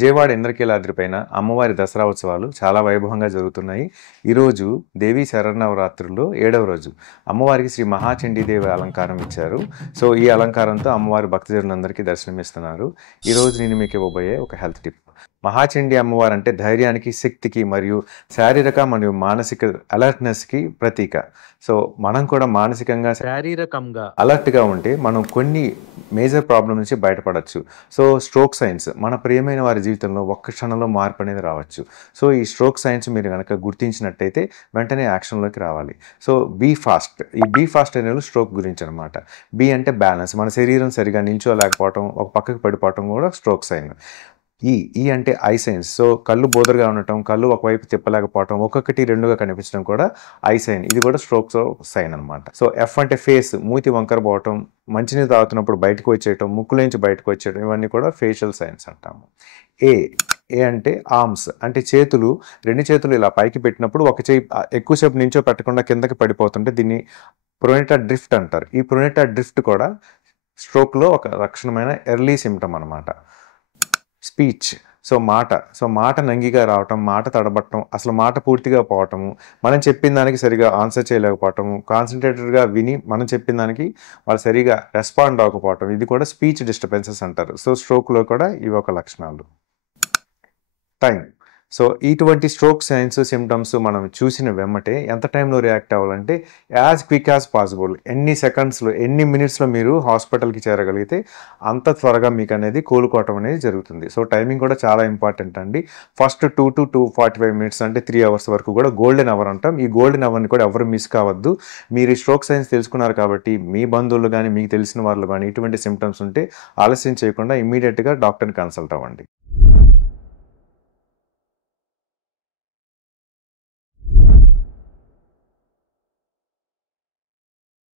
విజయవాడ ఇంద్రకీలాద్రి పైన అమ్మవారి దసరా ఉత్సవాలు చాలా వైభవంగా జరుగుతున్నాయి. ఈరోజు దేవీ శరన్నవరాత్రుల్లో 7వ రోజు అమ్మవారికి శ్రీ మహాచండీదేవి అలంకారం ఇచ్చారు. సో ఈ అలంకారంతో అమ్మవారి భక్తజనులందరికీ దర్శనమిస్తున్నారు. ఈరోజు నేను మీకు ఇవ్వబోయే ఒక హెల్త్ టిప్. మహాచండీ అమ్మవారు అంటే ధైర్యానికి, శక్తికి మరియు శారీరక మరియు మానసిక అలర్ట్నెస్కి ప్రతీక. సో మనం కూడా మానసికంగా శారీరకంగా అలర్ట్గా ఉంటే మనం కొన్ని మేజర్ ప్రాబ్లం నుంచి బయటపడవచ్చు. సో స్ట్రోక్ సైన్స్ మన ప్రియమైన వారి జీవితంలో ఒక్క క్షణంలో మార్పు అనేది రావచ్చు. సో ఈ స్ట్రోక్ సైన్స్ మీరు కనుక గుర్తించినట్టయితే వెంటనే యాక్షన్లోకి రావాలి. So be fast. ఈ బీ ఫాస్ట్ అనేది స్ట్రోక్ గురించి అనమాట. బీ అంటే బ్యాలెన్స్, మన శరీరం సరిగా నిల్చోలేకపోవటం, ఒక పక్కకు పడిపోవటం కూడా స్ట్రోక్ సైన్. ఈ అంటే ఐ సైన్స్. సో కళ్ళు బోదరగా ఉండటం, కళ్ళు ఒకవైపు తిప్పలేకపోవటం, ఒక్కొక్కటి రెండుగా కనిపించడం కూడా ఐ సైన్. ఇది కూడా స్ట్రోక్ సైన్ అనమాట. సో ఎఫ్ అంటే ఫేస్, మూతి వంకర పోవటం, మంచినీరు తాగుతున్నప్పుడు బయటకు వచ్చేయటం, ముక్కులోంచి బయటకు వచ్చేయడం, ఇవన్నీ కూడా ఫేషియల్ సైన్స్ అంటాము. ఏ అంటే ఆర్మ్స్, అంటే చేతులు, రెండు చేతులు ఇలా పైకి పెట్టినప్పుడు ఒక చేయి ఎక్కువసేపు నుంచో పెట్టకుండా కిందకి పడిపోతుంటే దీన్ని ప్రొనేటా డ్రిఫ్ట్ అంటారు. ఈ ప్రొనేటా డ్రిఫ్ట్ కూడా స్ట్రోక్లో ఒక లక్షణమైన ఎర్లీ సిమ్టమ్ అనమాట. స్పీచ్, సో మాట నంగిగా రావటం, మాట తడబట్టడం, అసలు మాట పూర్తిగా పోవటము, మనం చెప్పిన దానికి సరిగా ఆన్సర్ చేయలేకపోవటము, కాన్సన్ట్రేటెడ్గా విని మనం చెప్పిన దానికి వాళ్ళు సరిగా రెస్పాండ్ అవ్వకపోవటం, ఇది కూడా స్పీచ్ డిస్టర్బెన్సెస్ అంటారు. సో స్ట్రోక్లో కూడా ఇవి ఒక లక్షణాలు. టైం. సో ఇటువంటి స్ట్రోక్ సైన్స్ సిమ్టమ్స్ మనం చూసిన వెమ్మటే ఎంత టైంలో రియాక్ట్ అవ్వాలంటే యాజ్ క్విక్ యాజ్ పాసిబుల్, ఎన్ని సెకండ్స్లో, ఎన్ని మినిట్స్లో మీరు హాస్పిటల్కి చేరగలిగితే అంత త్వరగా మీకు అనేది కోలుకోవటం అనేది జరుగుతుంది. సో టైమింగ్ కూడా చాలా ఇంపార్టెంట్ అండి. ఫస్ట్ 2 to 2:45 minutes అంటే 3 hours వరకు కూడా గోల్డెన్ అవర్ అంటాం. ఈ గోల్డెన్ అవర్ని కూడా ఎవరు మిస్ కావద్దు. మీరు ఈ స్ట్రోక్ సైన్స్ తెలుసుకున్నారు కాబట్టి మీ బంధువులు కానీ, మీకు తెలిసిన వాళ్ళు కానీ ఇటువంటి సిమ్టమ్స్ ఉంటే ఆలస్యం చేయకుండా ఇమ్మీడియట్గా డాక్టర్ని కన్సల్ట్ అవ్వండి.